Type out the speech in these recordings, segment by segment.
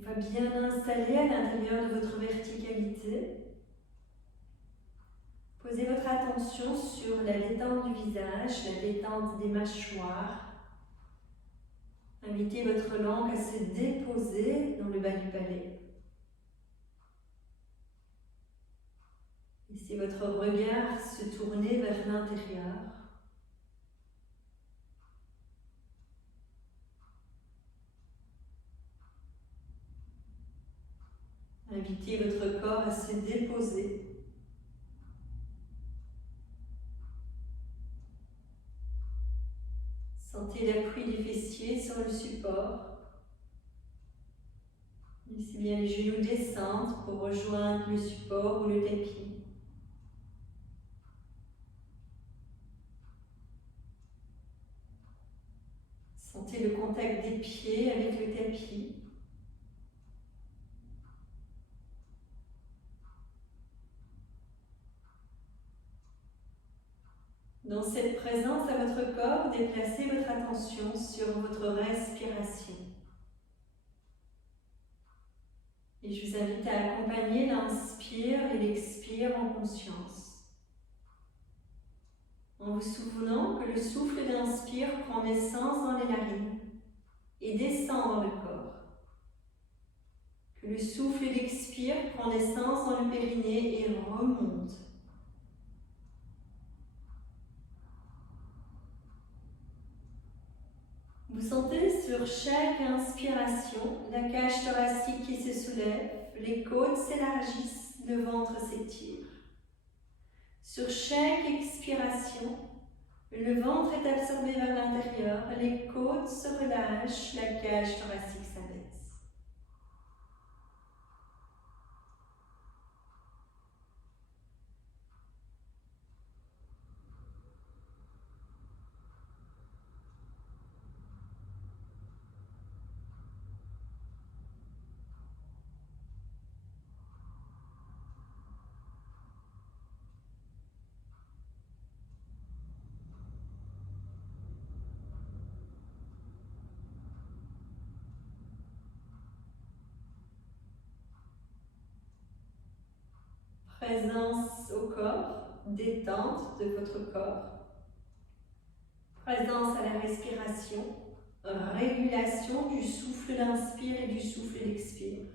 Une fois bien installé à l'intérieur de votre verticalité, posez votre attention sur la détente du visage, la détente des mâchoires. Invitez votre langue à se déposer dans le bas du palais. Laissez votre regard se tourner vers l'intérieur. Invitez votre corps à se déposer. Sentez l'appui des fessiers sur le support. Laissez bien les genoux descendre pour rejoindre le support ou le tapis. Sentez le contact des pieds avec le tapis. Dans cette présence à votre corps, déplacez votre attention sur votre respiration. Et je vous invite à accompagner l'inspire et l'expire en conscience. En vous souvenant que le souffle d'inspire prend naissance dans les narines et descend dans le corps. Que le souffle d'expire prend naissance dans le périnée et remonte. Vous sentez sur chaque inspiration la cage thoracique qui se soulève, les côtes s'élargissent, le ventre s'étire. Sur chaque expiration, le ventre est absorbé vers l'intérieur, les côtes se relâchent, la cage thoracique s'abaisse. Présence au corps, détente de votre corps. Présence à la respiration, régulation du souffle d'inspire et du souffle d'expire.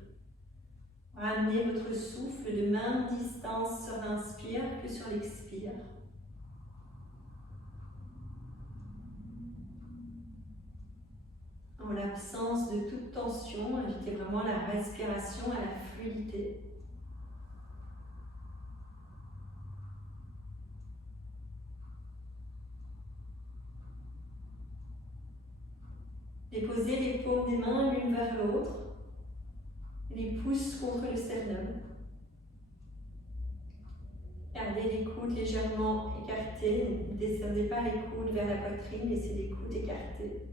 Ramenez votre souffle de même distance sur l'inspire que sur l'expire. En l'absence de toute tension, invitez vraiment la respiration à la fluidité. Déposez les paumes des mains l'une vers l'autre, les pouces contre le sternum. Gardez les coudes légèrement écartés, ne descendez pas les coudes vers la poitrine, laissez les coudes écartés.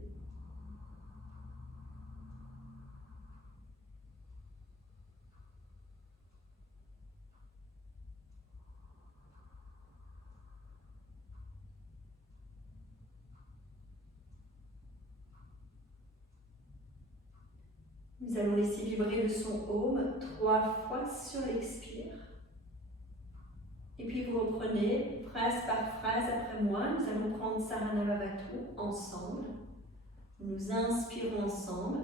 Nous allons laisser vibrer le son Om 3 fois sur l'expire. Et puis vous reprenez phrase par phrase après moi. Nous allons prendre Sarana Vavatu ensemble. Nous inspirons ensemble.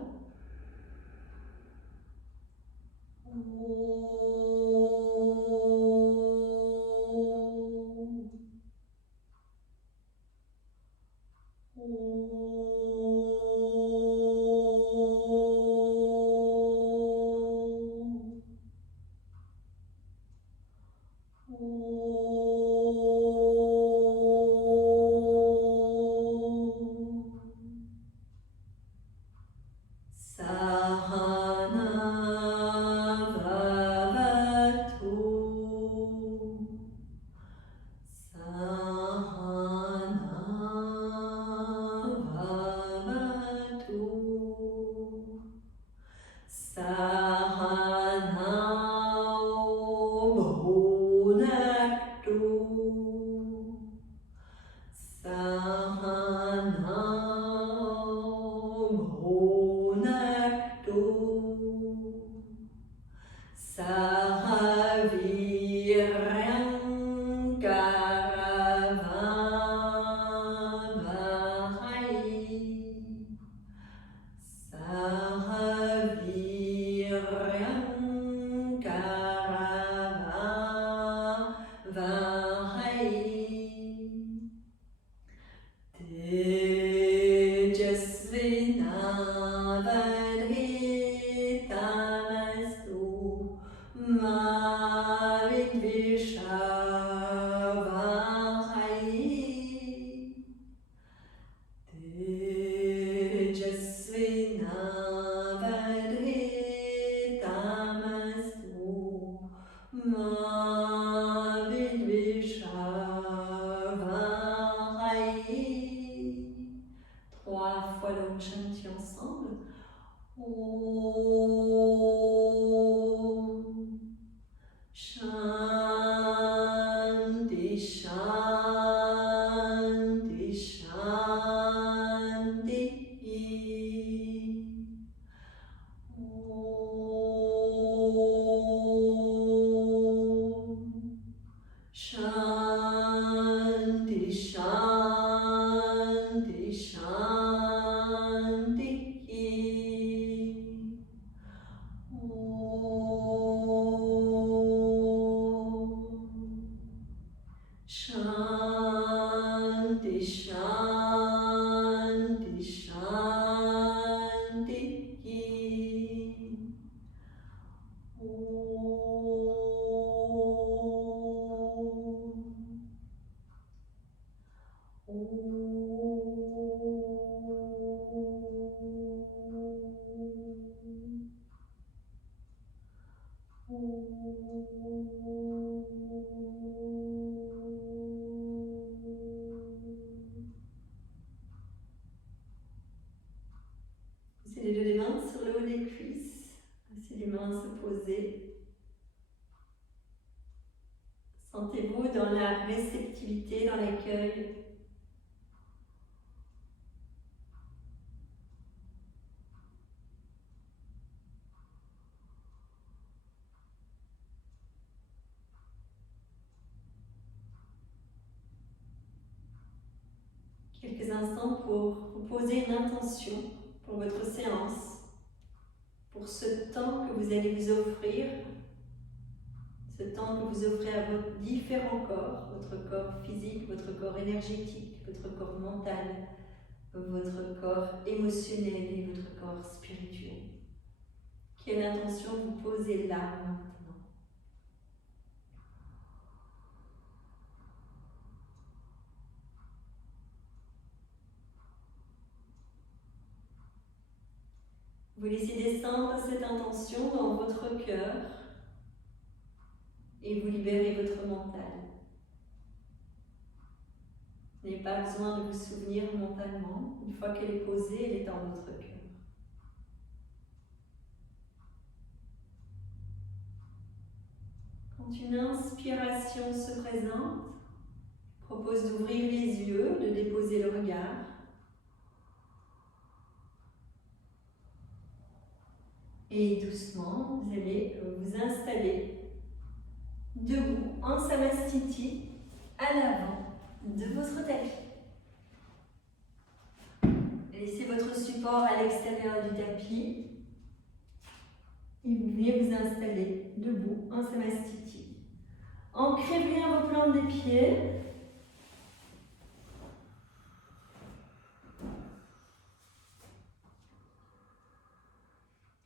Sahana Vavatu Shanti, Shanti. Shanti, Shanti, Shanti. Shanti, Shanti, Shanti. Essayez les mains sur le haut des cuisses. Laissez les mains se poser. Sentez-vous dans la réceptivité, dans l'accueil. Quelques instants pour vous poser une intention pour votre séance, pour ce temps que vous allez vous offrir, ce temps que vous offrez à vos différents corps, votre corps physique, votre corps énergétique, votre corps mental, votre corps émotionnel et votre corps spirituel. Quelle intention vous posez là maintenant? Vous laissez descendre cette intention dans votre cœur et vous libérez votre mental. Vous n'avez pas besoin de vous souvenir mentalement. Une fois qu'elle est posée, elle est dans votre cœur. Quand une inspiration se présente, je propose d'ouvrir les yeux, de déposer le regard. Et doucement, vous allez vous installer debout en Samastiti à l'avant de votre tapis. Laissez votre support à l'extérieur du tapis et vous venez vous installer debout en Samastiti. Ancrez bien vos plantes des pieds.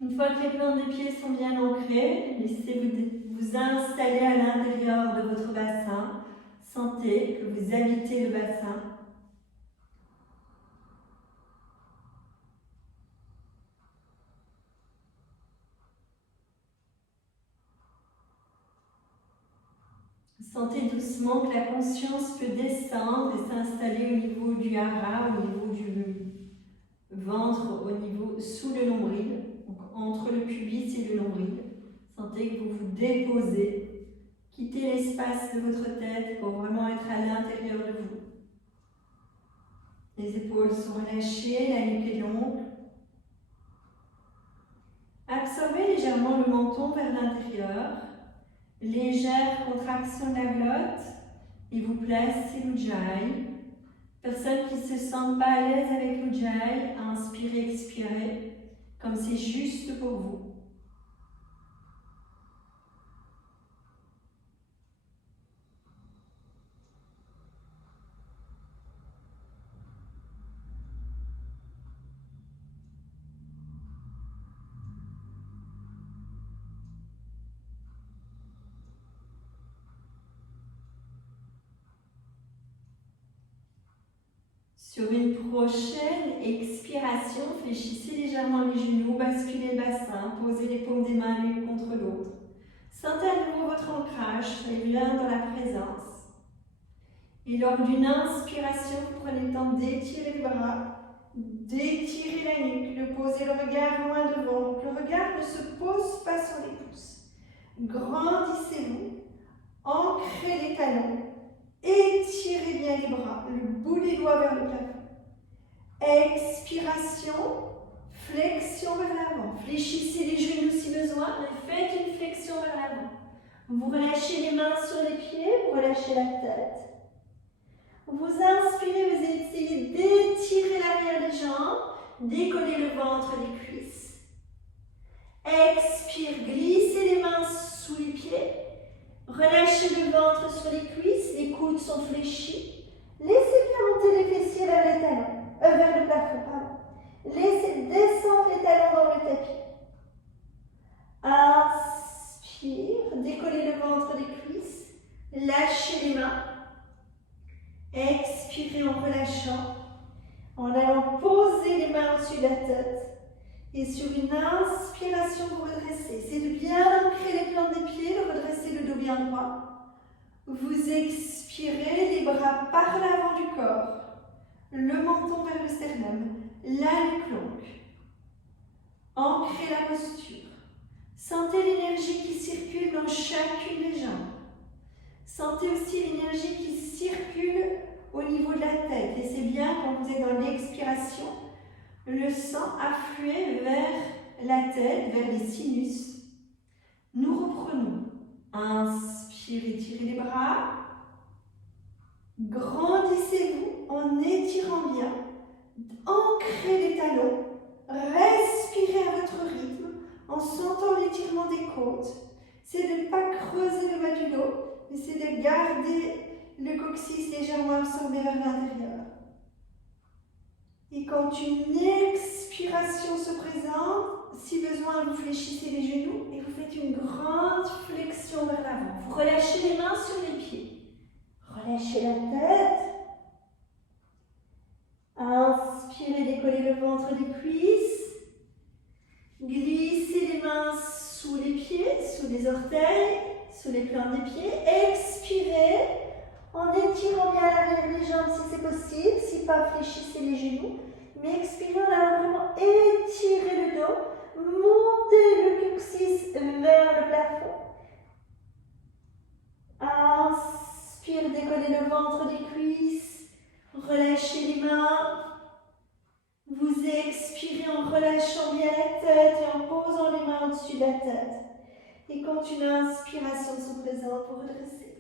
Une fois que les plantes des pieds sont bien ancrées, laissez-vous vous installer à l'intérieur de votre bassin. Sentez que vous habitez le bassin. Sentez doucement que la conscience peut descendre et s'installer au niveau du hara, au niveau du ventre, au niveau sous le nombril, donc entre le pubis et le nombril. Sentez que vous vous déposez, quittez l'espace de votre tête pour vraiment être à l'intérieur de vous. Les épaules sont relâchées, la nuque est longue. Absorbez légèrement le menton vers l'intérieur. Légère contraction de la glotte et vous placez l'Ujjayi. Personne qui ne se sente pas à l'aise avec l'Ujjayi, inspirez, expirez, comme c'est juste pour vous. Sur une prochaine expiration, fléchissez légèrement les genoux, basculez le bassin, posez les paumes des mains l'une contre l'autre. Sentez à nouveau votre ancrage, soyez bien dans la présence. Et lors d'une inspiration, vous prenez le temps d'étirer les bras, d'étirer la nuque, de poser le regard loin devant. Le regard ne se pose pas sur les pouces. Grandissez-vous, ancrez les talons, étirez bien les bras, le bout des doigts vers le plafond. Expiration, flexion vers l'avant. Fléchissez les genoux si besoin, mais faites une flexion vers l'avant. Vous relâchez les mains sur les pieds, vous relâchez la tête. Vous inspirez, vous essayez d'étirer l'arrière des jambes, décoller le ventre des cuisses. Expire, glissez les mains sous les pieds. Relâchez le ventre sur les cuisses, les coudes sont fléchis. Laissez bien monter les fessiers vers les talons, vers le plafond, pardon. Laissez descendre les talons dans le tapis. Inspire, décollez le ventre des cuisses, lâchez les mains. Expirez en relâchant, en allant poser les mains au-dessus de la tête. Et sur une inspiration, vous redressez. C'est de bien ancrer les plantes des pieds, de redresser le dos bien droit. Vous expirez, les bras par l'avant du corps. Le menton vers le sternum, la nuque longue. Ancrez la posture. Sentez l'énergie qui circule dans chacune des jambes. Sentez aussi l'énergie qui circule au niveau de la tête. Laissez bien, quand vous êtes dans l'expiration, le sang affluer vers la tête, vers les sinus. Nous reprenons. Inspirez, étirez les bras. Grandissez-vous en étirant bien. Ancrez les talons. Respirez à votre rythme en sentant l'étirement des côtes. C'est de ne pas creuser le bas du dos, mais c'est de garder le coccyx légèrement absorbé vers l'intérieur. Et quand une expiration se présente, si besoin, vous fléchissez les genoux et vous faites une grande flexion vers l'avant. Vous relâchez les mains sur les pieds. Relâchez la tête. Inspirez, décollez le ventre des cuisses. Glissez les mains sous les pieds, sous les orteils, sous les plantes des pieds. Expirez en étirant bien l'arrière des jambes si c'est possible. Si pas, fléchissez les genoux. Mais expirez en allant vraiment étirer le dos. Montez le coccyx vers le plafond. Inspire, décollez le ventre des cuisses. Relâchez les mains. Vous expirez en relâchant bien la tête et en posant les mains au-dessus de la tête. Et quand une inspiration se présente, vous redressez.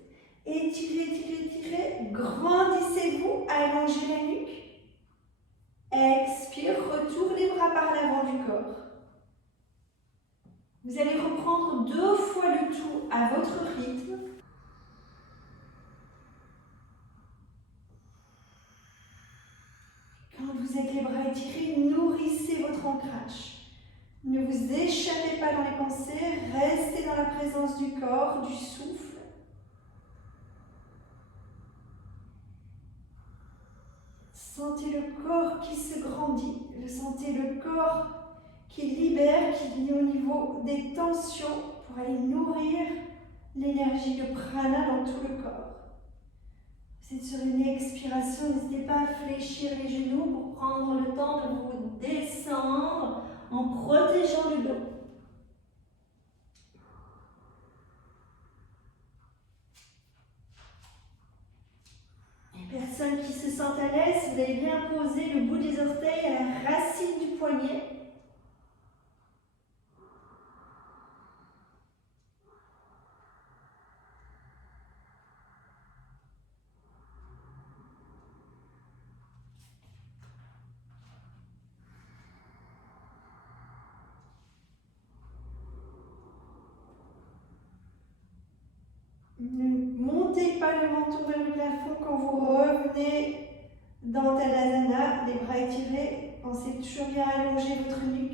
Étirez, étirez, étirez. Grandissez-vous, allongez la nuque. Expire, retourne les bras par l'avant du corps. Vous allez reprendre 2 fois le tout à votre rythme. Quand vous êtes les bras étirés, nourrissez votre ancrage. Ne vous échappez pas dans les pensées, restez dans la présence du corps, du souffle. Sentez le corps qui se grandit, sentez le corps qui libère, qui est au niveau des tensions pour aller nourrir l'énergie de prana dans tout le corps. Vous êtes sur une expiration, n'hésitez pas à fléchir les genoux pour prendre le temps de vous descendre en protégeant le dos. Les personnes qui se sentent à l'aise, vous allez bien poser le bout des orteils à la racine du poignet. Ne montez pas le menton vers le plafond quand vous revenez dans Tadasana, les bras étirés. Pensez toujours bien à allonger votre nuque.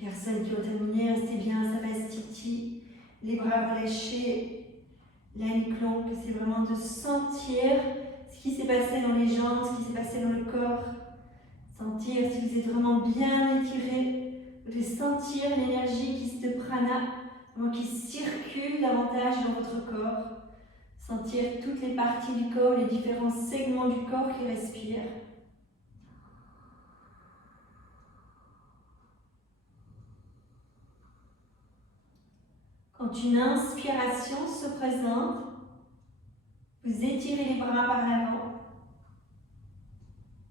Les personnes qui ont terminé, restez bien Savastiti, les bras relâchés, la nuque longue. C'est vraiment de sentir ce qui s'est passé dans les jambes, ce qui s'est passé dans le corps. Sentir si vous êtes vraiment bien étiré. Vous devez sentir l'énergie qui se prana, qui circule davantage dans votre corps. Sentir toutes les parties du corps, les différents segments du corps qui respirent. Quand une inspiration se présente, vous étirez les bras par l'avant.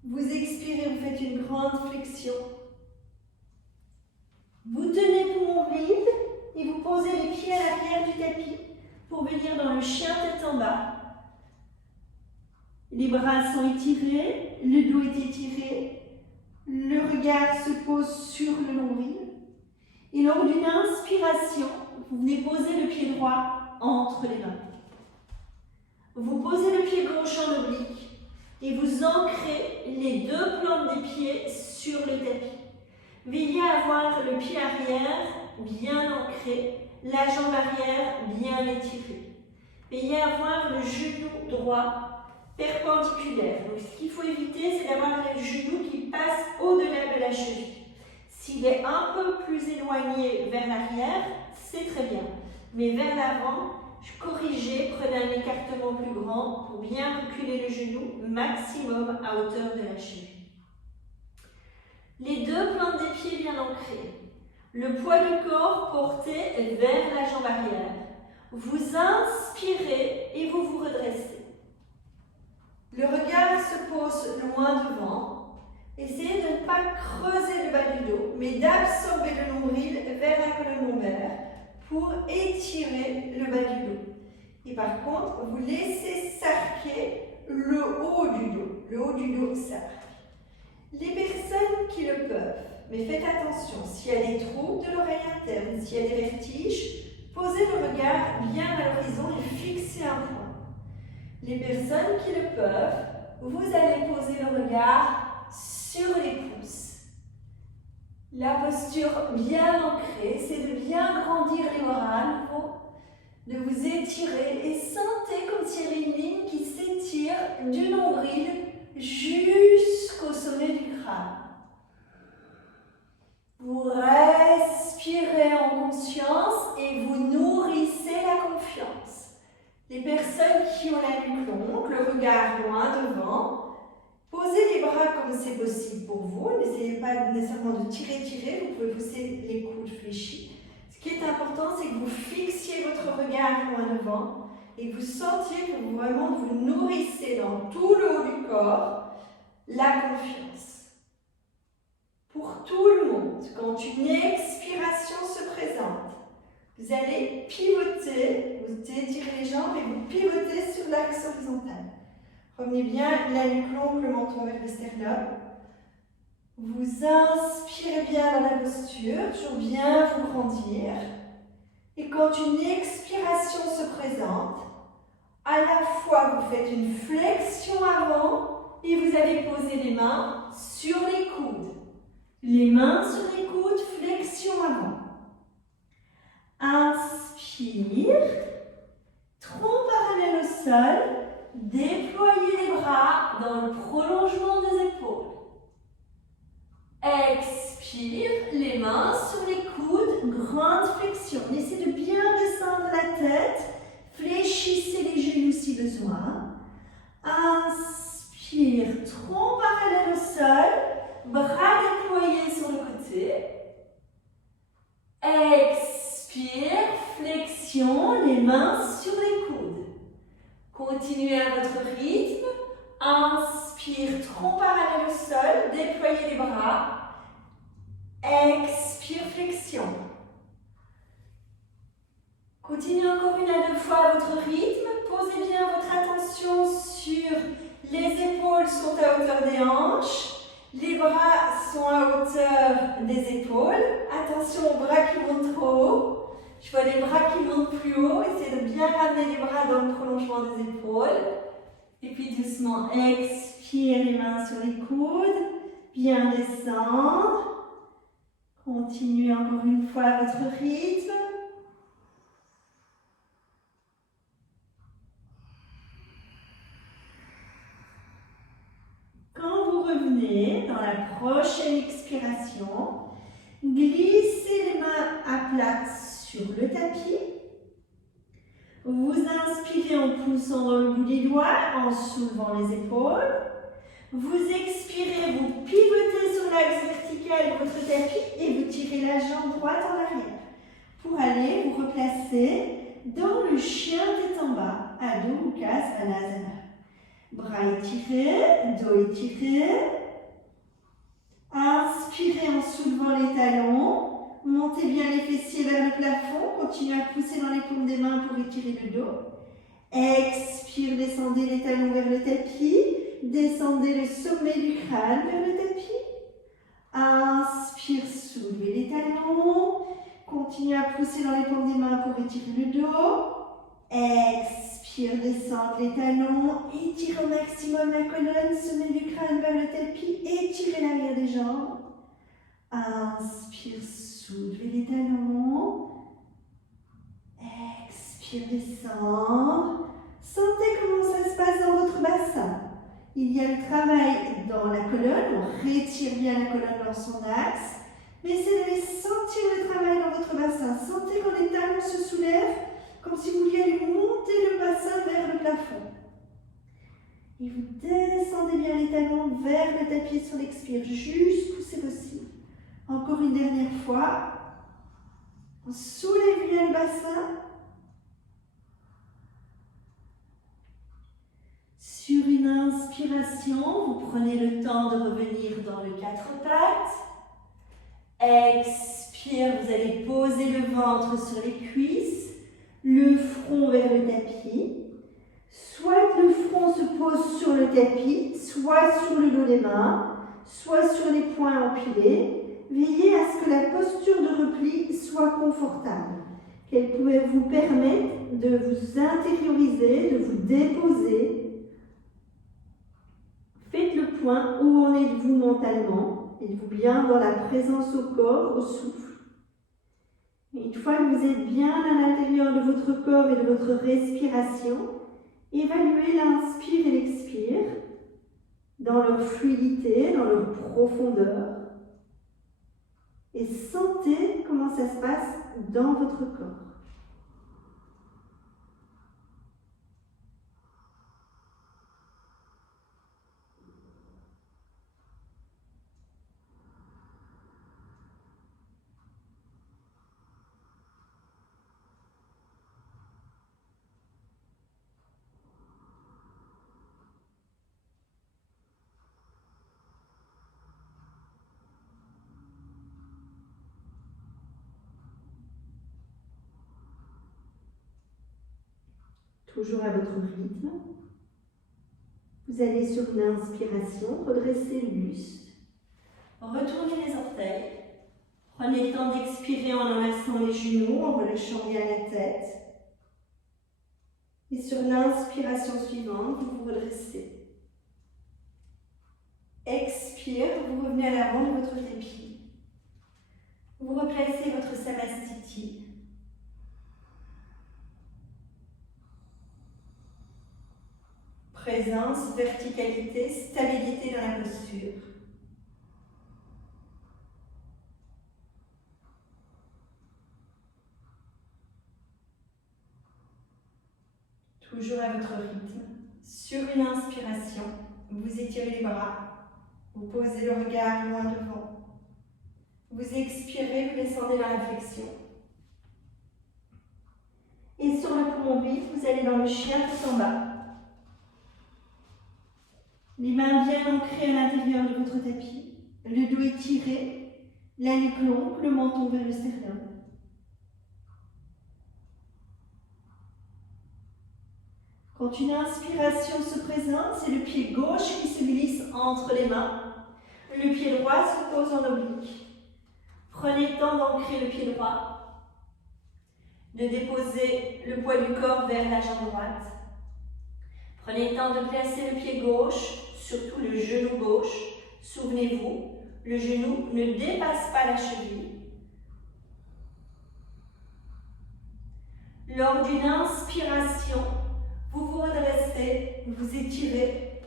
Vous expirez, vous faites une grande flexion. Vous tenez poumon vide et vous posez les pieds à l'arrière du tapis pour venir dans le chien tête en bas. Les bras sont étirés, le dos est étiré, le regard se pose sur le nombril. Et lors d'une inspiration, vous venez poser le pied droit entre les mains. Vous posez le pied gauche en oblique et vous ancrez les deux plantes des pieds sur le tapis. Veillez à avoir le pied arrière bien ancré, la jambe arrière bien étirée. Veillez à avoir le genou droit perpendiculaire. Donc, ce qu'il faut éviter, c'est d'avoir le genou qui passe au-delà de la cheville. S'il est un peu plus éloigné vers l'arrière, c'est très bien. Mais vers l'avant, corrigez, prenez un écartement plus grand pour bien reculer le genou maximum à hauteur de la cheville. Les deux plantes des pieds bien ancrées. Le poids du corps porté vers la jambe arrière. Vous inspirez et vous vous redressez. Le regard se pose loin devant. Essayez de ne pas creuser le bas du dos, mais d'absorber le nombril vers la colonne lombaire pour étirer le bas du dos. Et par contre, vous laissez s'arquer le haut du dos. Le haut du dos s'arque. Les personnes qui le peuvent, mais faites attention, s'il y a des troubles de l'oreille interne, s'il y a des vertiges, posez le regard bien à l'horizon et fixez un point. Les personnes qui le peuvent, vous allez poser le regard sur les pouces. La posture bien ancrée, c'est de bien grandir les bras à nouveau, de vous étirer et sentez comme s'il y avait une ligne qui s'étire du nombril jusqu'au sommet du crâne. Vous respirez en conscience et vous nourrissez la confiance. Les personnes qui ont la nuque longue, le regard loin devant, posez les bras comme c'est possible pour vous. N'essayez pas nécessairement de tirer, vous pouvez pousser les coudes fléchis. Ce qui est important, c'est que vous fixiez votre regard loin devant et que vous sentiez que vous vraiment vous nourrissez dans tout le haut du corps la confiance. Pour tout le monde, quand une expiration se présente, vous allez pivoter, vous étirez les jambes et vous pivotez sur l'axe horizontal. Revenez bien la nuque longue, le menton vers le sternum. Vous inspirez bien dans la posture, toujours bien vous grandir. Et quand une expiration se présente, à la fois vous faites une flexion avant et vous allez poser les mains sur les coudes. Les mains sur les coudes, flexion avant. Inspire, tronc parallèle au sol, déployez les bras dans le prolongement des épaules. Expire, les mains sur les coudes, grande flexion. Essayez de bien descendre la tête, fléchissez les genoux si besoin. Inspire, tronc parallèle au sol, bras déployés sur le côté. Expire, flexion, les mains sur les coudes. Continuez à votre rythme. Inspire, tronc parallèle au sol, déployez les bras. Expire, flexion. Continuez encore une à deux fois à votre rythme. Posez bien votre attention sur les épaules sont à hauteur des hanches. Les bras sont à hauteur des épaules. Attention aux bras qui montent trop haut. Je vois les bras qui montent plus haut. Essayez de bien ramener les bras dans le prolongement des épaules. Et puis doucement, expire les mains sur les coudes. Bien descendre. Continuez encore une fois à votre rythme. Quand vous revenez dans la prochaine expiration, glissez les mains à plat sur le tapis. Vous inspirez en poussant dans le bout des doigts, en soulevant les épaules. Vous expirez, vous pivotez sur l'axe vertical de votre tapis et vous tirez la jambe droite en arrière pour aller vous replacer dans le chien tête en bas, Adho Mukha Svanasana. Bras étirés, dos étiré. Inspirez en soulevant les talons. Montez bien les fessiers vers le plafond. Continuez à pousser dans les paumes des mains pour étirer le dos. Expire, descendez les talons vers le tapis. Descendez le sommet du crâne vers le tapis. Inspire, soulevez les talons. Continuez à pousser dans les paumes des mains pour étirer le dos. Expire, descendre les talons. Étirez au maximum la colonne, sommet du crâne vers le tapis. Étirez l'arrière des jambes. Inspire, soulevez les talons. Expire, descendre. Sentez comment ça se passe dans votre bassin. Il y a le travail dans la colonne, on retire bien la colonne dans son axe, mais c'est d'aller sentir le travail dans votre bassin. Sentez quand les talons se soulèvent, comme si vous vouliez aller monter le bassin vers le plafond. Et vous descendez bien les talons vers le tapis sur l'expire, jusqu'où c'est possible. Encore une dernière fois. On soulève bien le bassin. Sur une inspiration, vous prenez le temps de revenir dans le quatre pattes. Expire, vous allez poser le ventre sur les cuisses, le front vers le tapis. Soit le front se pose sur le tapis, soit sur le dos des mains, soit sur les poings empilés. Veillez à ce que la posture de repli soit confortable, qu'elle peut vous permettre de vous intérioriser, de vous déposer. Faites le point où en êtes-vous mentalement. Êtes-vous bien dans la présence au corps, au souffle. Et une fois que vous êtes bien à l'intérieur de votre corps et de votre respiration, évaluez l'inspire et l'expire dans leur fluidité, dans leur profondeur. Et sentez comment ça se passe dans votre corps. Toujours à votre rythme. Vous allez sur une inspiration, redressez le buste. Retournez les orteils. Prenez le temps d'expirer en enlaçant les genoux, en relâchant bien la tête. Et sur l'inspiration suivante, vous vous redressez. Expire, vous revenez à l'avant de votre tapis. Vous replacez votre Samastiti. Présence, verticalité, stabilité dans la posture. Toujours à votre rythme. Sur une inspiration, vous étirez les bras. Vous posez le regard loin devant. Vous expirez, vous descendez dans la flexion. Et sur le poumon vide, vous allez dans le chien tout en bas. Les mains bien ancrées à l'intérieur de votre tapis. Le dos étiré, la nuque longue, le menton vers le sternum. Quand une inspiration se présente, c'est le pied gauche qui se glisse entre les mains. Le pied droit se pose en oblique. Prenez le temps d'ancrer le pied droit, de déposer le poids du corps vers la jambe droite. Prenez le temps de placer le pied gauche, surtout le genou gauche. Souvenez-vous, le genou ne dépasse pas la cheville. Lors d'une inspiration, vous vous redressez, vous étirez.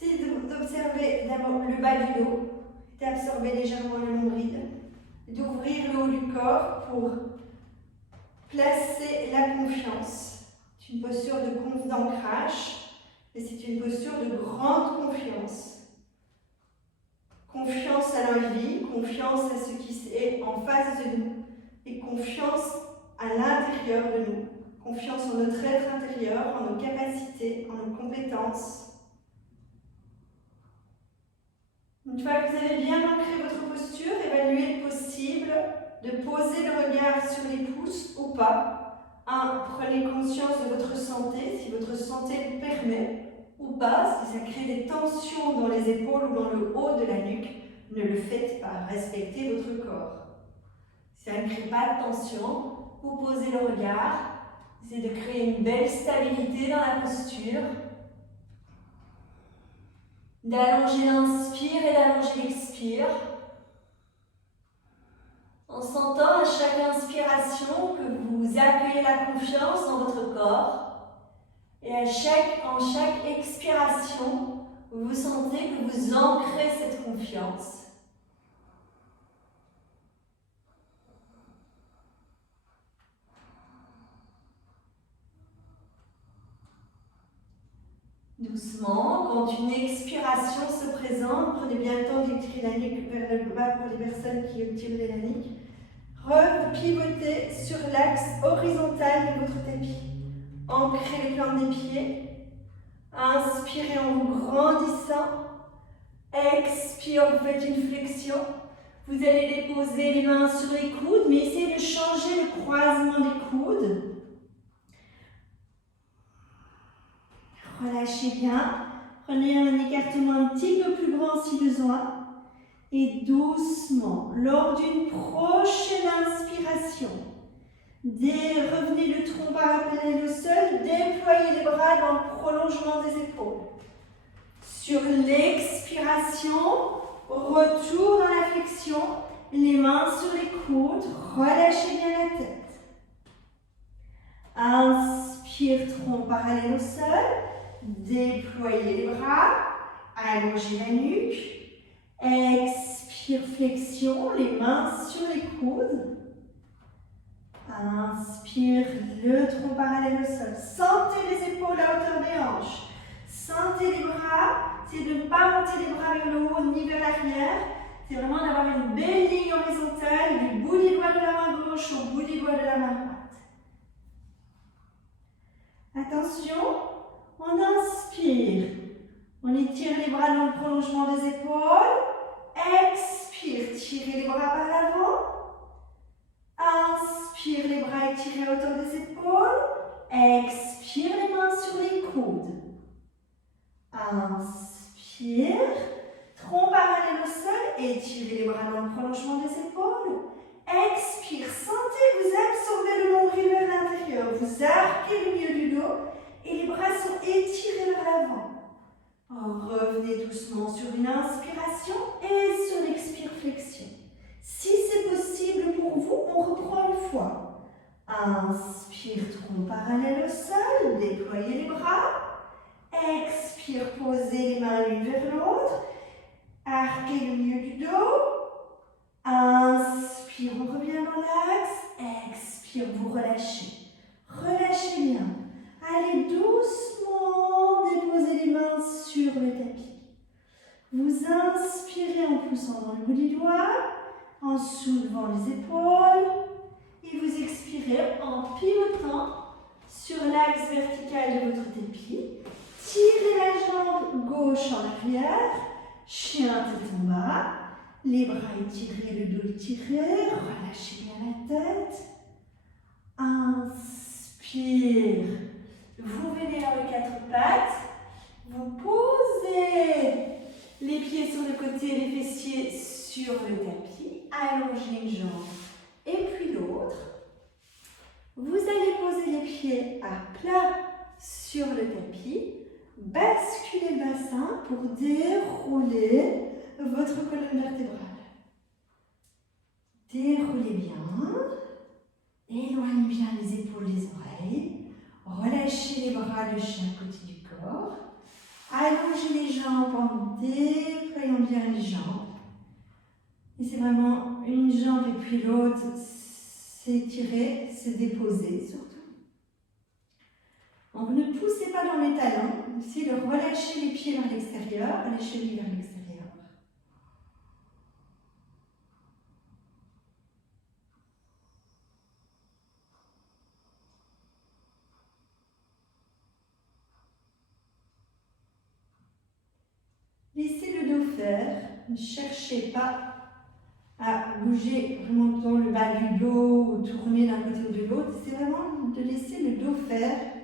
Essayez d'observer d'abord le bas du dos, d'absorber légèrement le nombril, d'ouvrir le haut du corps pour placer la confiance. C'est une posture d'ancrage et c'est une posture de grande confiance. Confiance à la vie, confiance à ce qui est en face de nous et confiance à l'intérieur de nous. Confiance en notre être intérieur, en nos capacités, en nos compétences. Une fois que vous avez bien ancré votre posture, évaluez le possible de poser le regard sur les pouces ou pas. Prenez conscience de votre santé, si votre santé le permet ou pas. Si ça crée des tensions dans les épaules ou dans le haut de la nuque, ne le faites pas. Respectez votre corps. Si ça ne crée pas de tension, vous posez le regard. Essayez de créer une belle stabilité dans la posture. D'allonger l'inspire et d'allonger l'expire. En sentant à chaque inspiration que vous accueillez la confiance dans votre corps. Et en chaque expiration, vous sentez que vous ancrez cette confiance. Doucement, quand une expiration se présente, prenez bien le temps d'étirer la nuque vers le bas pour les personnes qui étirent la nuque. Repivotez sur l'axe horizontal de votre tapis. Ancrez les plantes des pieds. Inspirez en vous grandissant. Expire, vous faites une flexion. Vous allez déposer les mains sur les coudes, mais essayez de changer le croisement des coudes. Relâchez bien. Prenez un écartement un petit peu plus grand si besoin. Et doucement, lors d'une prochaine inspiration, revenez le tronc parallèle au sol, déployez les bras dans le prolongement des épaules. Sur l'expiration, retour à la flexion, les mains sur les coudes, relâchez bien la tête. Inspire, tronc parallèle au sol, déployez les bras, allongez la nuque. Expire, flexion, les mains sur les coudes. Inspire, le tronc parallèle au sol. Sentez les épaules à hauteur des hanches. Sentez les bras. C'est de ne pas monter les bras vers le haut ni vers l'arrière. C'est vraiment d'avoir une belle ligne horizontale du bout des doigts de la main gauche au bout des doigts de la main droite. Attention, on inspire. On étire les bras dans le prolongement des épaules. Expire, tirez les bras par l'avant. Inspire, les bras étirés à hauteur des épaules. Expire, les mains sur les coudes. Inspire, tronc parallèle au sol, étirez les bras dans le prolongement des épaules. Expire, sentez que vous absorbez le nombril vers l'intérieur. Vous arquez le milieu du dos et les bras sont étirés vers l'avant. Revenez doucement sur une inspiration et sur l'expire flexion. Si c'est possible pour vous, on reprend une fois. Inspire, tronc parallèle au sol, déployez les bras. Expire, posez les mains l'une vers l'autre. Arquez le milieu du dos. Inspire, on revient dans l'axe. Expire, vous relâchez. Relâchez bien. Allez doucement déposer les mains sur le tapis. Vous inspirez en poussant dans le bout du doigt, en soulevant les épaules. Et vous expirez en pivotant sur l'axe vertical de votre tapis. Tirez la jambe gauche en arrière. Chien tête en bas. Les bras étirés, le dos étiré. Relâchez bien la tête. Inspire. Vous venez dans les quatre pattes, vous posez les pieds sur le côté, les fessiers sur le tapis, allongez une jambe et puis l'autre. Vous allez poser les pieds à plat sur le tapis, basculez le bassin pour dérouler votre colonne vertébrale. Déroulez bien. Éloignez bien les épaules des oreilles. Relâchez les bras de chaque côté du corps. Allongez les jambes en déployant bien les jambes. Et c'est vraiment une jambe et puis l'autre, s'étirer, se déposer surtout. Donc ne poussez pas dans les talons, essayez de relâcher les pieds vers l'extérieur, les chevilles vers l'extérieur. Laissez le dos faire, ne cherchez pas à bouger vraiment dans le bas du dos ou tourner d'un côté ou de l'autre, c'est vraiment de laisser le dos faire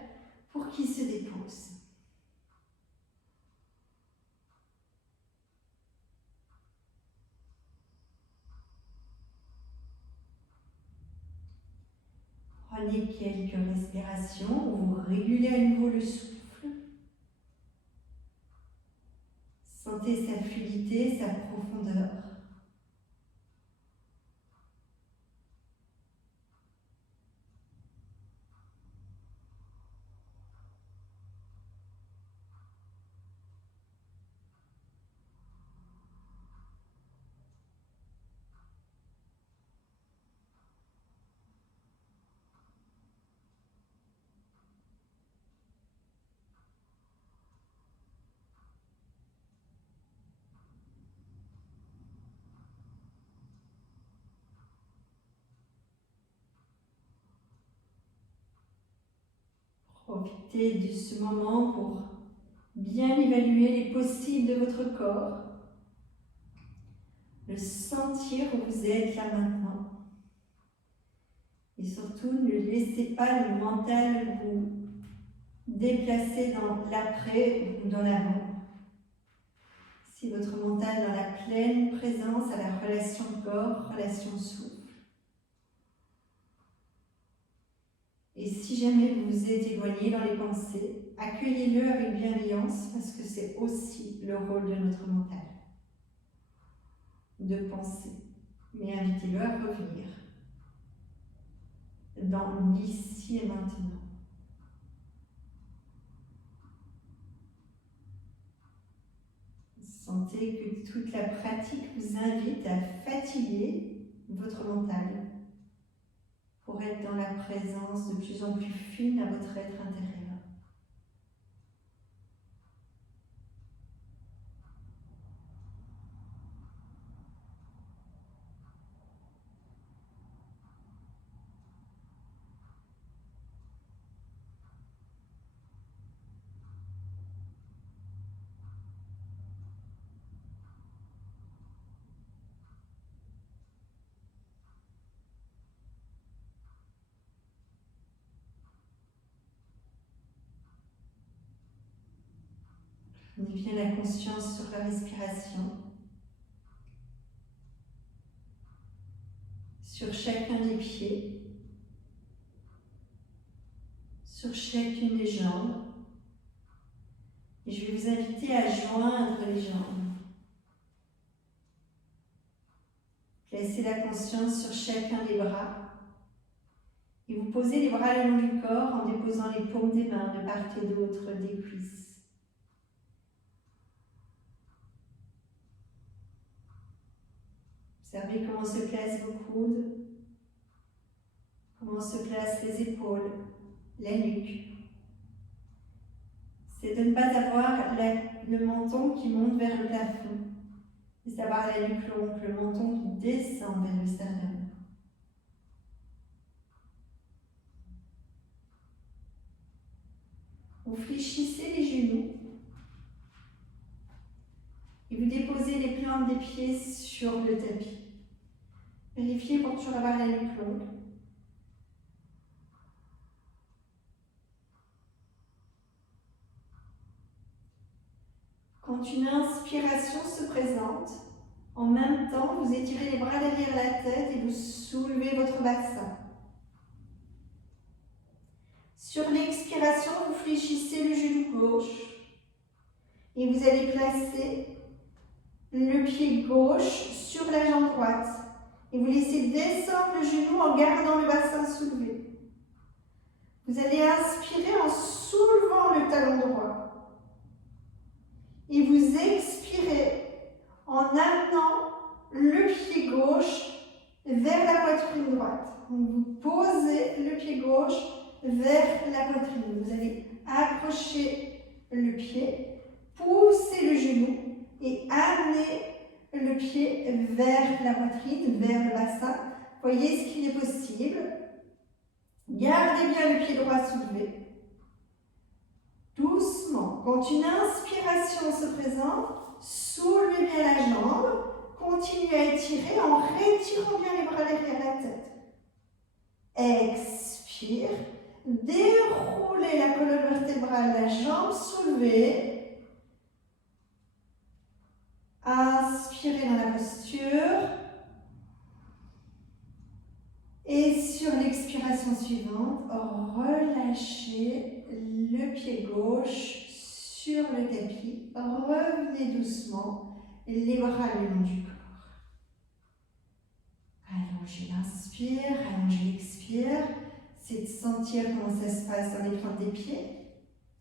pour qu'il se dépose. Prenez quelques respirations où vous régulez à nouveau le souffle. Sentez sa fluidité, sa profondeur. Profitez de ce moment pour bien évaluer les possibles de votre corps, le sentir où vous êtes là maintenant. Et surtout, ne laissez pas le mental vous déplacer dans l'après ou dans l'avant. Si votre mental est dans la pleine présence à la relation corps, relation souffle. Et si jamais vous vous êtes éloigné dans les pensées, accueillez-le avec bienveillance parce que c'est aussi le rôle de notre mental. De penser. Mais invitez-le à revenir dans l'ici et maintenant. Sentez que toute la pratique vous invite à fatiguer votre mental pour être dans la présence de plus en plus fine à votre être intérieur. Prenez bien la conscience sur la respiration, sur chacun des pieds, sur chacune des jambes. Et je vais vous inviter à joindre les jambes. Placez la conscience sur chacun des bras. Et vous posez les bras le long du corps en déposant les paumes des mains de part et d'autre des cuisses. Observez comment se placent vos coudes, comment se placent les épaules, la nuque. C'est de ne pas avoir le menton qui monte vers le plafond, c'est d'avoir la nuque longue, le menton qui descend vers le sternum. Vous fléchissez les genoux et vous déposez les plantes des pieds sur le tapis. Vérifiez pour toujours avoir la nuque longue. Quand une inspiration se présente, en même temps, vous étirez les bras derrière la tête et vous soulevez votre bassin. Sur l'expiration, vous fléchissez le genou gauche et vous allez placer le pied gauche sur la jambe droite. Et vous laissez descendre le genou en gardant le bassin soulevé. Vous allez inspirer en soulevant le talon droit. Et vous expirez en amenant le pied gauche vers la poitrine droite. Donc vous posez le pied gauche vers la poitrine. Vous allez accrocher le pied, pousser le genou et amener le pied vers la poitrine, vers le bassin. Voyez ce qu'il est possible. Gardez bien le pied droit soulevé. Doucement. Quand une inspiration se présente, soulevez bien la jambe. Continuez à étirer en retirant bien les bras derrière la tête. Expire. Déroulez la colonne vertébrale, la jambe soulevée. Inspirez dans la posture. Et sur l'expiration suivante, relâchez le pied gauche sur le tapis. Revenez doucement, les bras le long du corps. Allongez l'inspire, allongez l'expire. C'est de sentir comment ça se passe dans les plantes des pieds,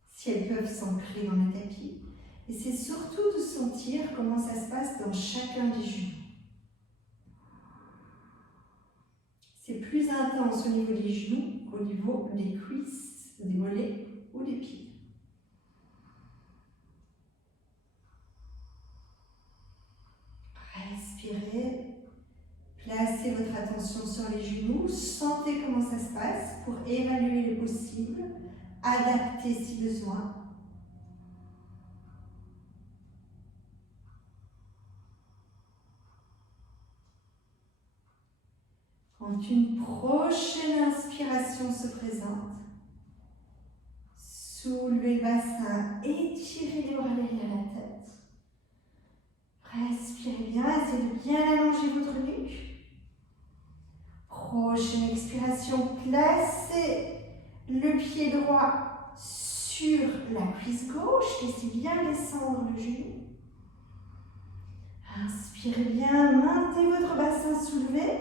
si elles peuvent s'ancrer dans le tapis. Et c'est surtout de sentir comment ça se passe dans chacun des genoux. C'est plus intense au niveau des genoux qu'au niveau des cuisses, des mollets ou des pieds. Respirez, placez votre attention sur les genoux, sentez comment ça se passe pour évaluer le possible, adapter si besoin. Quand une prochaine inspiration se présente, soulevez le bassin, étirez les bras derrière la tête. Respirez bien, essayez de bien allonger votre nuque. Prochaine expiration, placez le pied droit sur la cuisse gauche, laissez bien descendre le genou. Inspirez bien, maintenez votre bassin soulevé.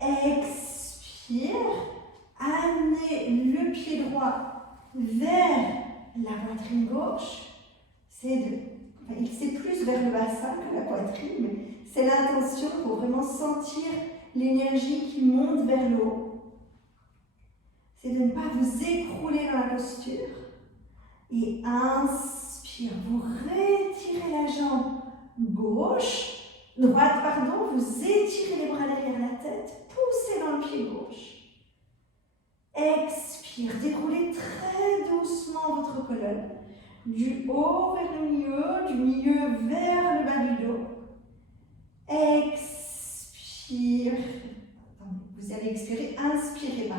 Expire, amenez le pied droit vers la poitrine gauche. C'est plus vers le bassin que la poitrine, mais c'est l'intention pour vraiment sentir l'énergie qui monte vers le haut. C'est de ne pas vous écrouler dans la posture. Et inspire, vous retirez la jambe droite, vous étirez les bras derrière la tête, poussez dans le pied gauche. Expire, déroulez très doucement votre colonne, du haut vers le milieu, du milieu vers le bas du dos. Expire, vous allez expirer, inspirez,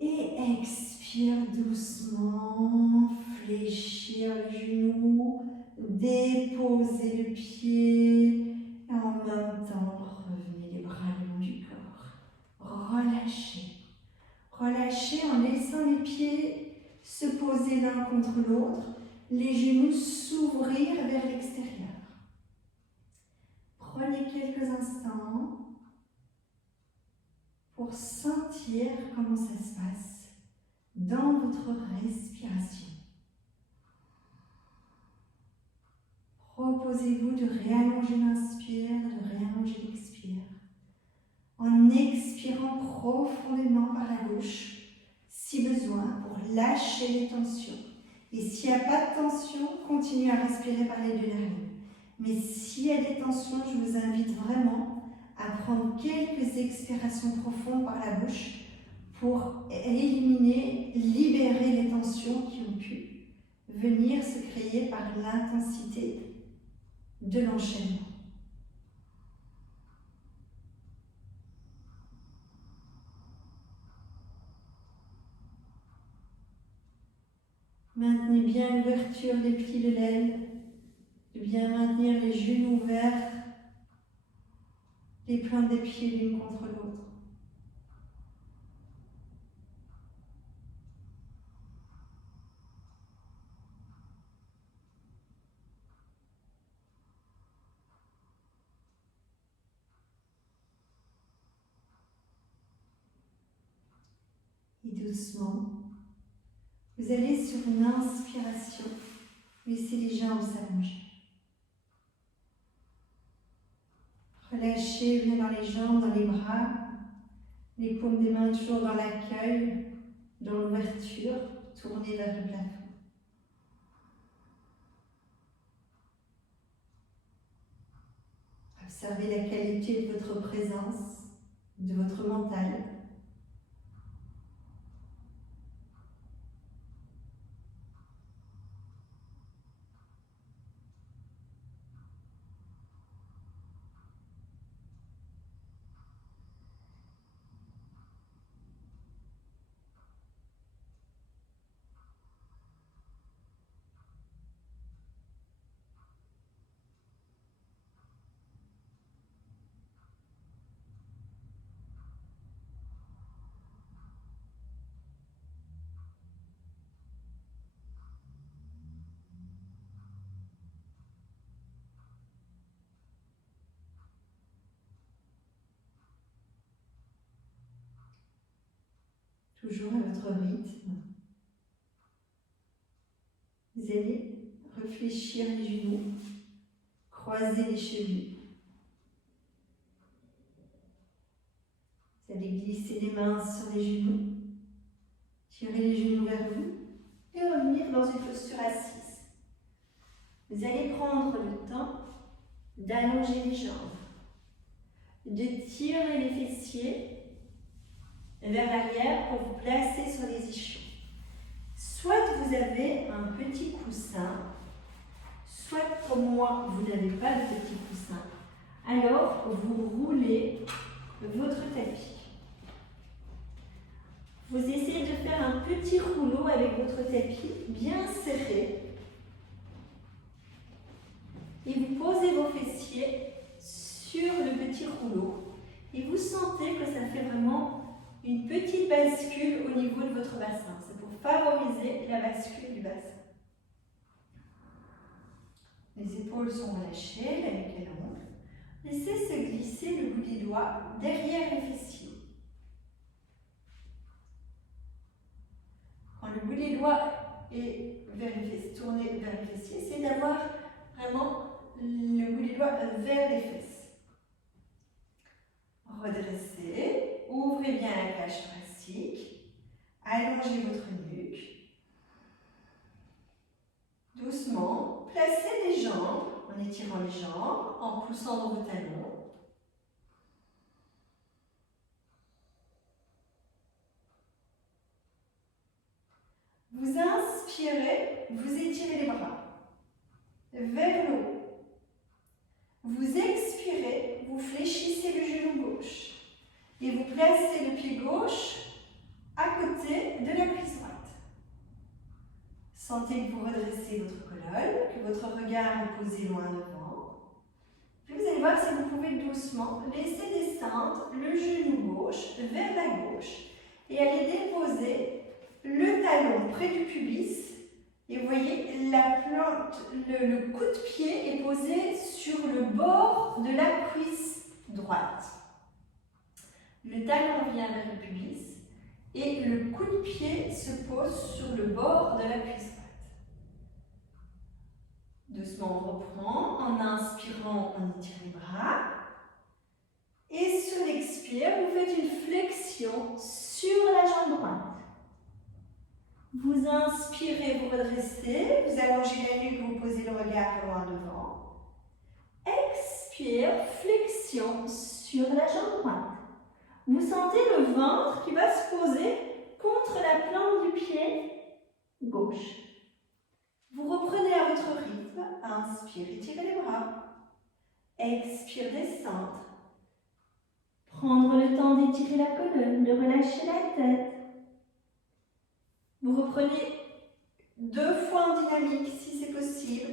et expire doucement, fléchir le genou, déposez le pied, et en même temps, revenez les bras le long du corps. Relâchez. Relâchez en laissant les pieds se poser l'un contre l'autre, les genoux s'ouvrir vers l'extérieur. Prenez quelques instants pour sentir comment ça se passe dans votre respiration. Proposez-vous de réallonger l'inspire, de réallonger l'expire, en expirant profondément par la bouche, si besoin, pour lâcher les tensions. Et s'il n'y a pas de tension, continuez à respirer par les deux narines. Mais s'il y a des tensions, je vous invite vraiment à prendre quelques expirations profondes par la bouche pour éliminer, libérer les tensions qui ont pu venir se créer par l'intensité de l'enchaînement. Maintenez bien l'ouverture des plis de l'aile, de bien maintenir les genoux ouverts, les pointes des pieds l'une contre l'autre. Doucement, vous allez sur une inspiration, laisser les jambes s'allonger. Relâchez, venez dans les jambes, dans les bras, les paumes des mains toujours dans l'accueil, dans l'ouverture, tournez vers le plafond. Observez la qualité de votre présence, de votre mental. Toujours à votre rythme. Vous allez réfléchir les genoux, croiser les chevilles. Vous allez glisser les mains sur les genoux, tirer les genoux vers vous et revenir dans une posture assise. Vous allez prendre le temps d'allonger les jambes, de tirer les fessiers vers l'arrière pour vous placer sur les ischions. Soit vous avez un petit coussin, soit comme moi, vous n'avez pas de petit coussin. Alors, vous roulez votre tapis. Vous essayez de faire un petit rouleau avec votre tapis bien serré. Et vous posez vos fessiers sur le petit rouleau. Et vous sentez que ça fait vraiment une petite bascule au niveau de votre bassin. C'est pour favoriser la bascule du bassin. Les épaules sont relâchées, la nuque est longue. Laissez se glisser le bout des doigts derrière les fessiers. Quand le bout des doigts est tourné vers les fessiers, c'est d'avoir vraiment le bout des doigts vers les fesses. Redressez, ouvrez bien la cage thoracique, allongez votre nuque. Doucement, placez les jambes en étirant les jambes, en poussant dans vos talons. Vous inspirez, vous étirez les bras vers le haut. Vous expirez, vous fléchissez le genou gauche et vous placez le pied gauche à côté de la cuisse droite. Sentez que vous redressez votre colonne, que votre regard est posé loin devant. Puis vous allez voir si vous pouvez doucement laisser descendre le genou gauche vers la gauche et aller déposer le talon près du pubis. Et vous voyez, la plante, le coup de pied est posé sur le bord de la cuisse droite. Le talon vient vers le pubis et le coup de pied se pose sur le bord de la cuisse droite. Doucement, on reprend. En inspirant, on étire les bras. Et sur l'expire, vous faites une flexion sur la jambe droite. Vous inspirez, vous redressez, vous allongez la nuque, vous posez le regard loin devant. Expire, flexion sur la jambe droite. Vous sentez le ventre qui va se poser contre la plante du pied gauche. Vous reprenez à votre rythme, inspire, étirez les bras. Expire, descendre. Prendre le temps d'étirer la colonne, de relâcher la tête. Vous reprenez 2 fois en dynamique si c'est possible.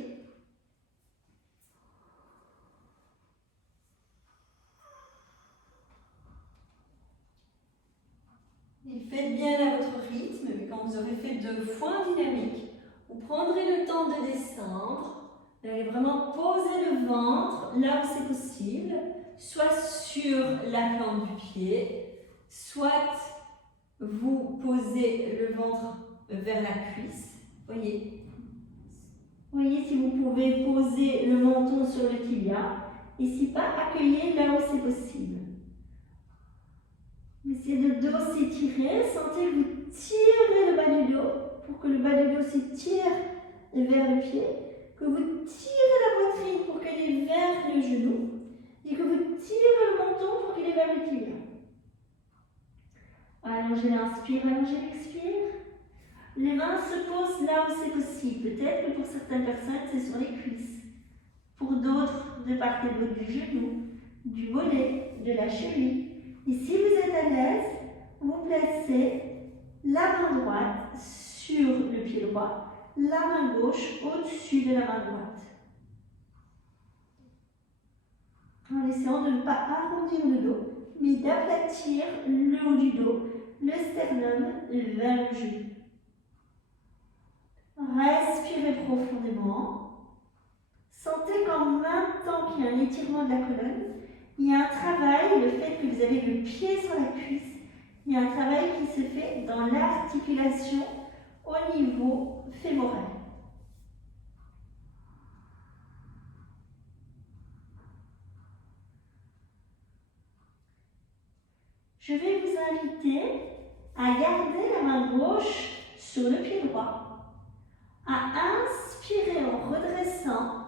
Et faites bien à votre rythme, mais quand vous aurez fait 2 fois en dynamique, vous prendrez le temps de descendre. Vous allez vraiment poser le ventre là où c'est possible, soit sur la plante du pied, soit vous posez le ventre vers la cuisse. Voyez, si vous pouvez poser le menton sur le tibia. Et si pas, accueillez là où c'est possible. Essayez de dos s'étirer. Sentez que vous tirez le bas du dos pour que le bas du dos s'étire vers le pied. Que vous tirez la poitrine pour qu'elle est vers le genou. Et que vous tirez le menton pour qu'il est vers le tibia. Allongez l'inspire, allongez l'expire. Les mains se posent là où c'est possible. Peut-être que pour certaines personnes, c'est sur les cuisses. Pour d'autres, de part et d'autre du genou, du mollet, de la cheville. Et si vous êtes à l'aise, vous placez la main droite sur le pied droit, la main gauche au-dessus de la main droite. En essayant de ne pas arrondir le dos, mais d'aplatir le haut du dos, le sternum vers le genou. Respirez profondément. Sentez qu'en même temps qu'il y a un étirement de la colonne, il y a un travail, le fait que vous avez le pied sur la cuisse, il y a un travail qui se fait dans l'articulation au niveau fémoral. Je vais vous inviter à garder la main gauche sur le pied droit, à inspirer en redressant.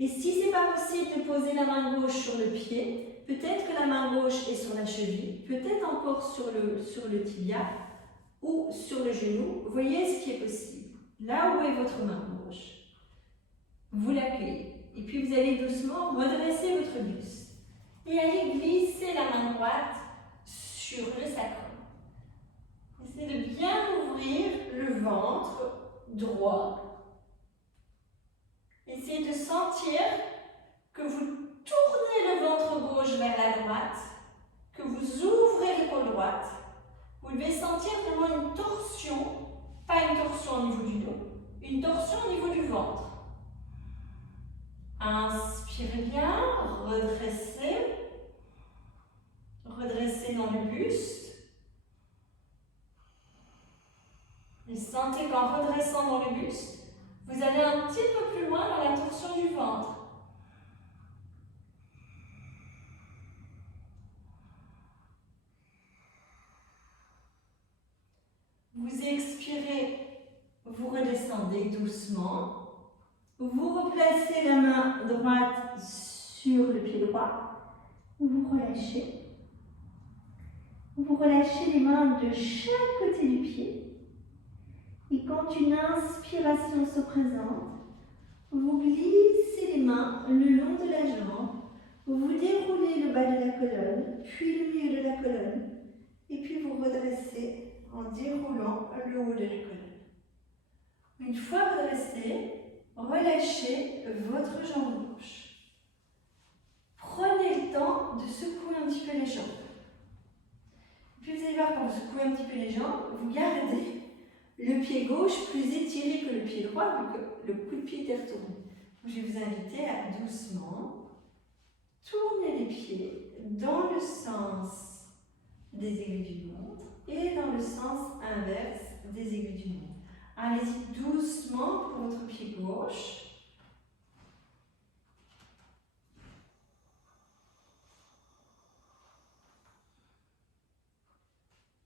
Et si ce n'est pas possible de poser la main gauche sur le pied, peut-être que la main gauche est sur la cheville, peut-être encore sur le tibia ou sur le genou. Voyez ce qui est possible. Là où est votre main gauche, vous l'accueillez. Et puis vous allez doucement redresser votre buste. Et allez glisser la main droite sur le sacrum. Essayez de bien ouvrir le ventre droit. Essayez de sentir que vous tournez le ventre gauche vers la droite, que vous ouvrez l'épaule droite. Vous devez sentir vraiment une torsion, pas une torsion au niveau du dos, une torsion au niveau du ventre. Inspirez bien, redressez. Redressez dans le buste. Et sentez qu'en redressant dans le buste, vous allez un petit peu plus loin dans la torsion du ventre. Vous expirez, vous redescendez doucement. Vous replacez la main droite sur le pied droit. Vous relâchez. Vous relâchez les mains de chaque côté du pied. Et quand une inspiration se présente, vous glissez les mains le long de la jambe, vous déroulez le bas de la colonne, puis le milieu de la colonne, et puis vous redressez en déroulant le haut de la colonne. Une fois redressé, relâchez votre jambe gauche. Prenez le temps de secouer un petit peu les jambes. Puis vous allez voir, quand vous secouez un petit peu les jambes, vous gardez le pied gauche plus étiré que le pied droit, vu que le coup de pied est retourné. Je vais vous inviter à doucement tourner les pieds dans le sens des aiguilles du montre et dans le sens inverse des aiguilles du montre. Allez-y doucement pour votre pied gauche.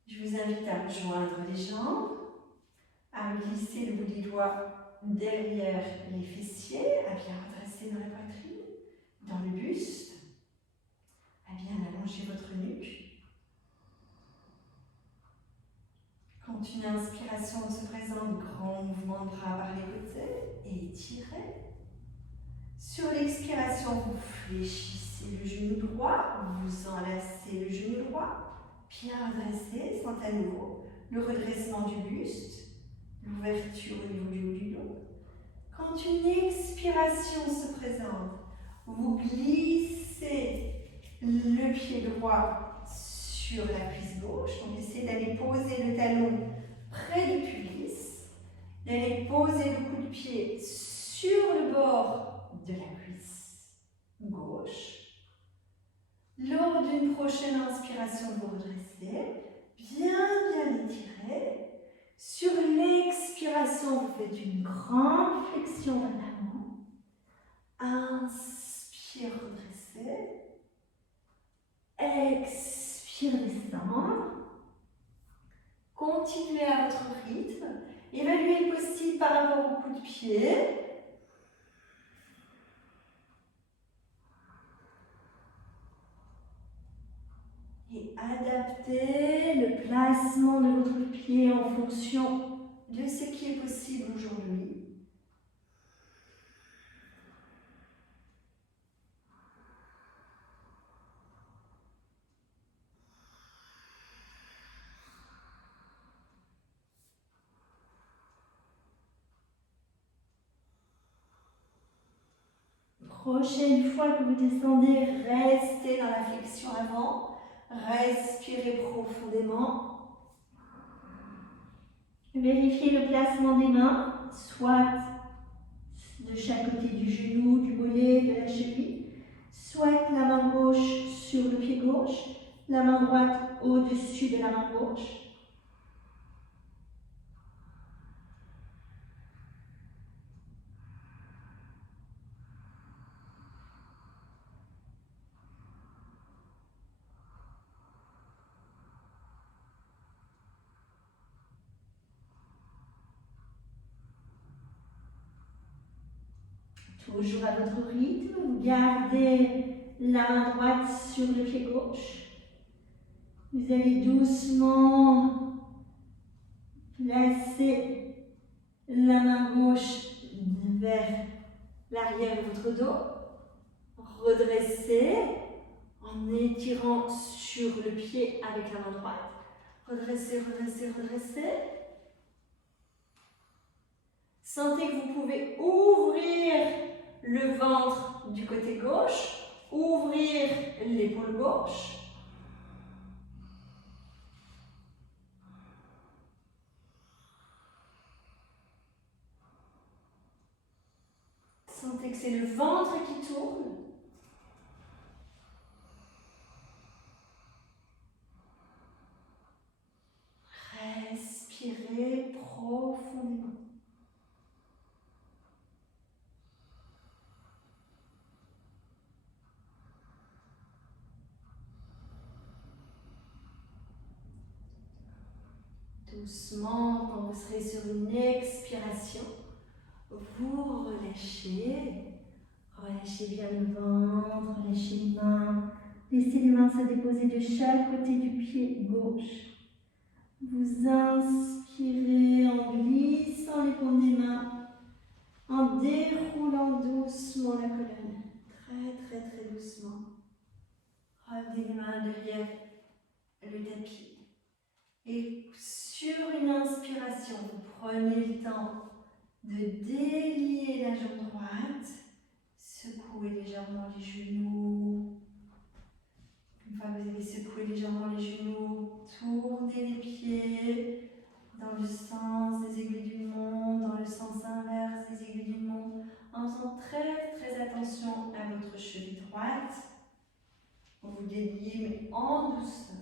Je vous invite à joindre les jambes, à glisser le bout des doigts derrière les fessiers, à bien redresser dans la poitrine, dans le buste, à bien allonger votre nuque. Quand une inspiration se présente, grand mouvement de bras vers les côtés et étirez. Sur l'expiration, vous fléchissez le genou droit, vous enlacez le genou droit, bien redressé, sentez à nouveau le redressement du buste, l'ouverture au niveau du haut du dos. Quand une expiration se présente, vous glissez le pied droit sur la cuisse gauche. Donc essayez d'aller poser le talon près du pubis, d'aller poser le coup de pied sur le bord de la cuisse gauche. Lors d'une prochaine inspiration, vous redressez. bien étiré. Sur l'expiration, vous faites une grande flexion vers l'avant. Inspire, redresser. Expire, descendre. Continuez à votre rythme. Évaluez le possible par rapport au coup de pied. Et adaptez le placement de votre pied en fonction de ce qui est possible aujourd'hui. Prochaine fois que vous descendez, restez dans la flexion avant. Respirez profondément. Vérifiez le placement des mains, soit de chaque côté du genou, du mollet, de la cheville, soit la main gauche sur le pied gauche, la main droite au-dessus de la main gauche. Toujours à votre rythme, vous gardez la main droite sur le pied gauche. Vous allez doucement placer la main gauche vers l'arrière de votre dos. Redressez en étirant sur le pied avec la main droite. Redressez, redressez, redressez. Sentez que vous pouvez ouvrir le ventre du côté gauche, ouvrir l'épaule gauche. Sentez que c'est le ventre qui tourne. Respirez profondément. Doucement, quand vous serez sur une expiration, vous relâchez. Relâchez bien le ventre, relâchez les mains. Laissez les mains se déposer de chaque côté du pied gauche. Vous inspirez en glissant les paumes des mains, en déroulant doucement la colonne. Très, très, très doucement. Ramenez les mains derrière le tapis. Et sur une inspiration, vous prenez le temps de délier la jambe droite, secouez légèrement les genoux. Une fois que vous avez secoué légèrement les genoux, tournez les pieds dans le sens des aiguilles d'une montre, dans le sens inverse des aiguilles d'une montre, en faisant très très attention à votre cheville droite. Vous déliez mais en douceur.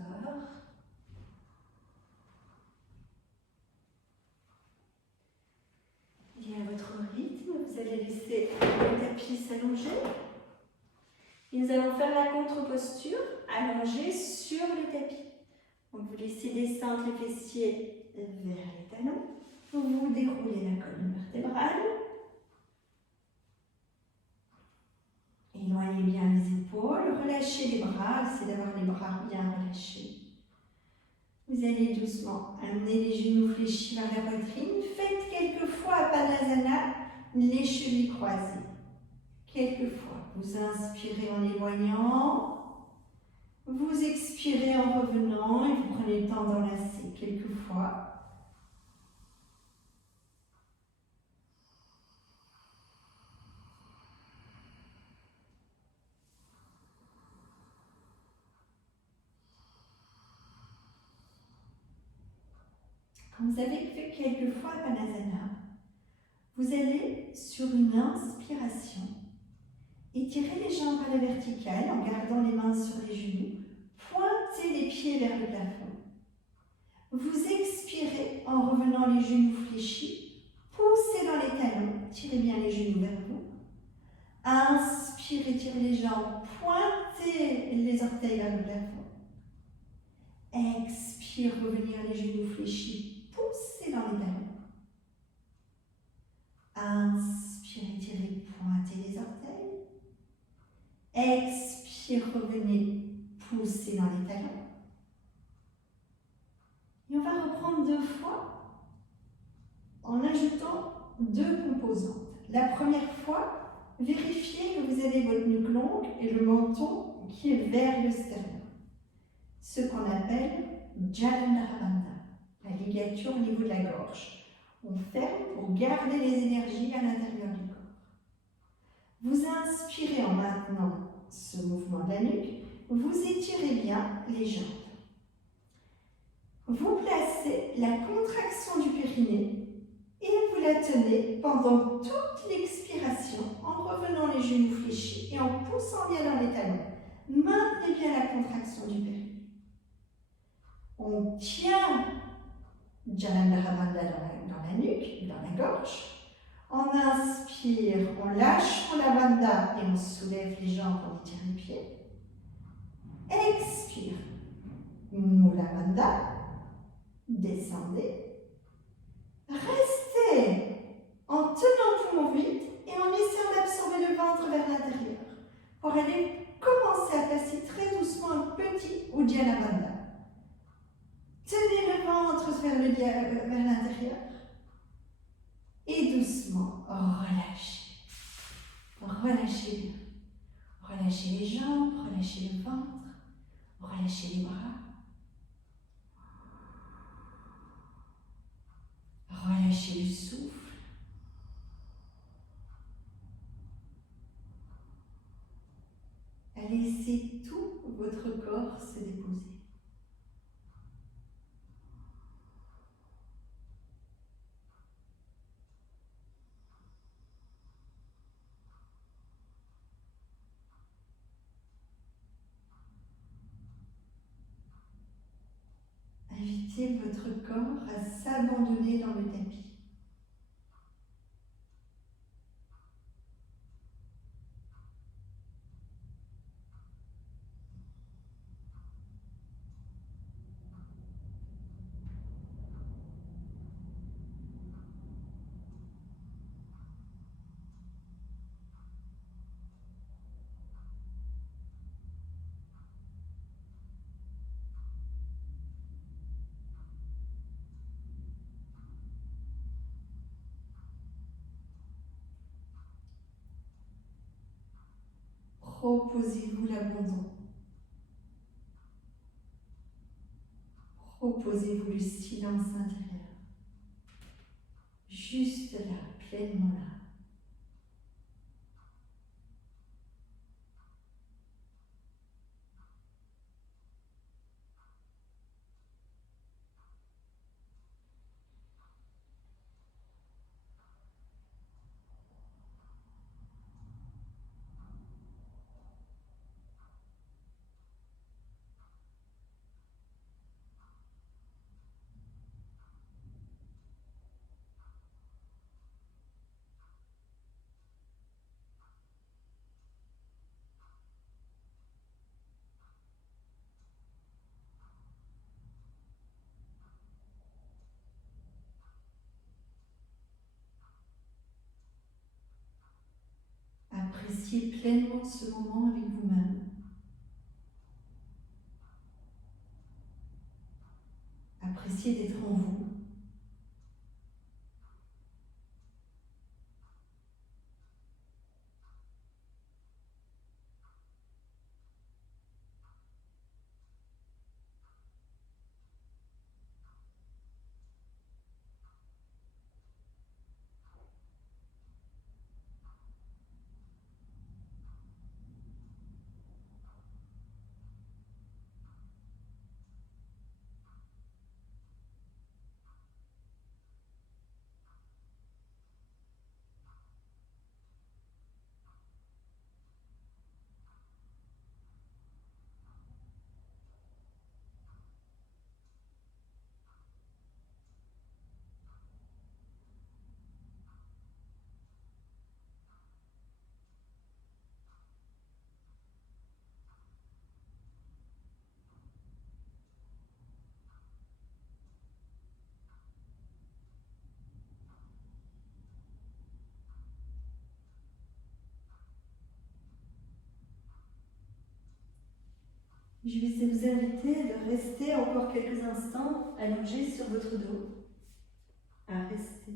Et à votre rythme, vous allez laisser le tapis s'allonger. Et nous allons faire la contre-posture allongée sur le tapis. Donc vous laissez descendre les fessiers vers les talons. Vous déroulez la colonne vertébrale. Éloignez bien les épaules, relâchez les bras, essayez d'avoir les bras bien relâchés. Vous allez doucement amener les genoux fléchis vers la poitrine. Faites quelquefois à Padasana les chevilles croisées. Quelquefois, vous inspirez en éloignant, vous expirez en revenant et vous prenez le temps d'enlacer quelquefois. Quand vous avez fait quelquefois Padasana, vous allez sur une inspiration étirer les jambes à la verticale en gardant les mains sur les genoux. Pointez les pieds vers le plafond. Vous expirez en revenant les genoux fléchis. Poussez dans les talons. Tirez bien les genoux vers vous. Inspirez, tirez les jambes. Pointez les orteils vers le plafond. Expire, revenir les genoux fléchis. Poussez dans les talons. Inspirez, tirez, pointez les orteils. Expire, revenez, poussez dans les talons. Et on va reprendre 2 fois en ajoutant 2 composantes. La première fois, vérifiez que vous avez votre nuque longue et le menton qui est vers le sternum. Ce qu'on appelle Jalandhara Bandha, la ligature au niveau de la gorge. On ferme pour garder les énergies à l'intérieur du corps. Vous inspirez en maintenant ce mouvement de la nuque. Vous étirez bien les jambes. Vous placez la contraction du périnée et vous la tenez pendant toute l'expiration en revenant les genoux fléchis et en poussant bien dans les talons. Maintenez bien la contraction du périnée. On tient Jalandhara Bandha dans la nuque, dans la gorge. On inspire, on lâche la bandha et on soulève les jambes, on étire les pieds. Expire, Mula Bandha. Descendez. Restez en tenant le poumon vide et en essayant d'absorber le ventre vers l'intérieur pour aller commencer à passer très doucement un petit Uddiyana Bandha. Tenez le ventre vers l'intérieur et doucement relâchez. Relâchez bien. Relâchez les jambes, relâchez le ventre, relâchez les bras. Relâchez le souffle. Laissez tout votre corps se déposer. Invitez votre corps à s'abandonner dans le tapis. Proposez-vous l'abandon. Proposez-vous le silence intérieur. Juste là, pleinement là. Appréciez pleinement ce moment avec vous-même. Appréciez d'être en vous. Je vais vous inviter de rester encore quelques instants allongés sur votre dos, à rester.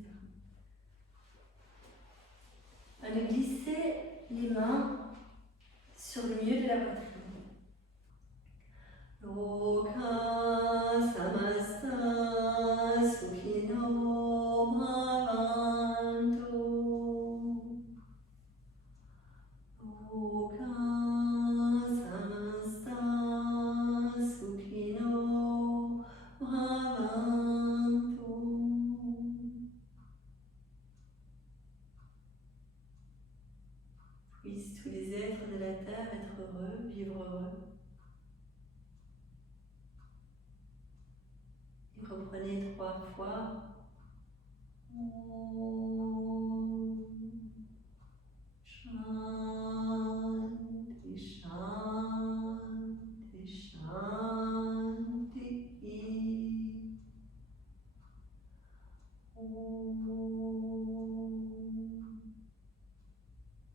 À nous glisser les mains sur le milieu de la poitrine. Loka samasta sukhino bhavantu. Loka samasta sukhino bhavantu. Puissent tous les êtres de la terre être heureux, vivre heureux. Et reprenez 3 fois. Om Shanti Shanti Shanti. Om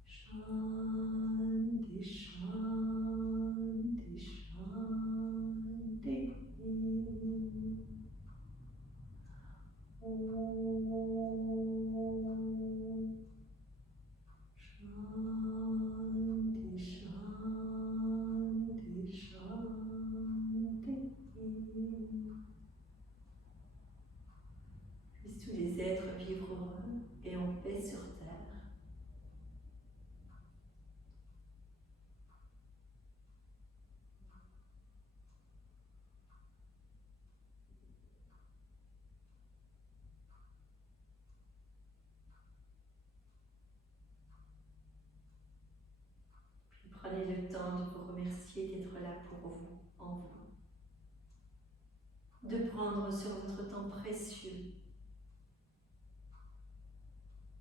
Shanti Shanti Shanti. Om Shanti Shanti Shanti. Puissent tous les êtres vivre heureux et en paix sur terre. Prenez le temps de vous remercier d'être là pour vous, en vous. De prendre sur votre temps précieux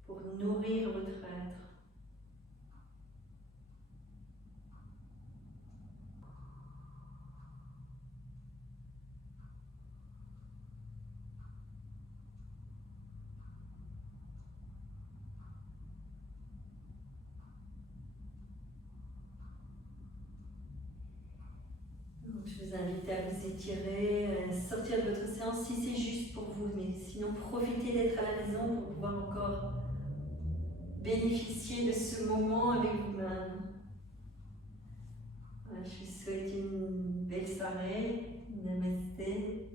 pour nourrir votre être. Je vous invite à vous étirer, à sortir de votre séance si c'est juste pour vous, mais sinon profitez d'être à la maison pour pouvoir encore bénéficier de ce moment avec vous-même. Je vous souhaite une belle soirée. Namasté.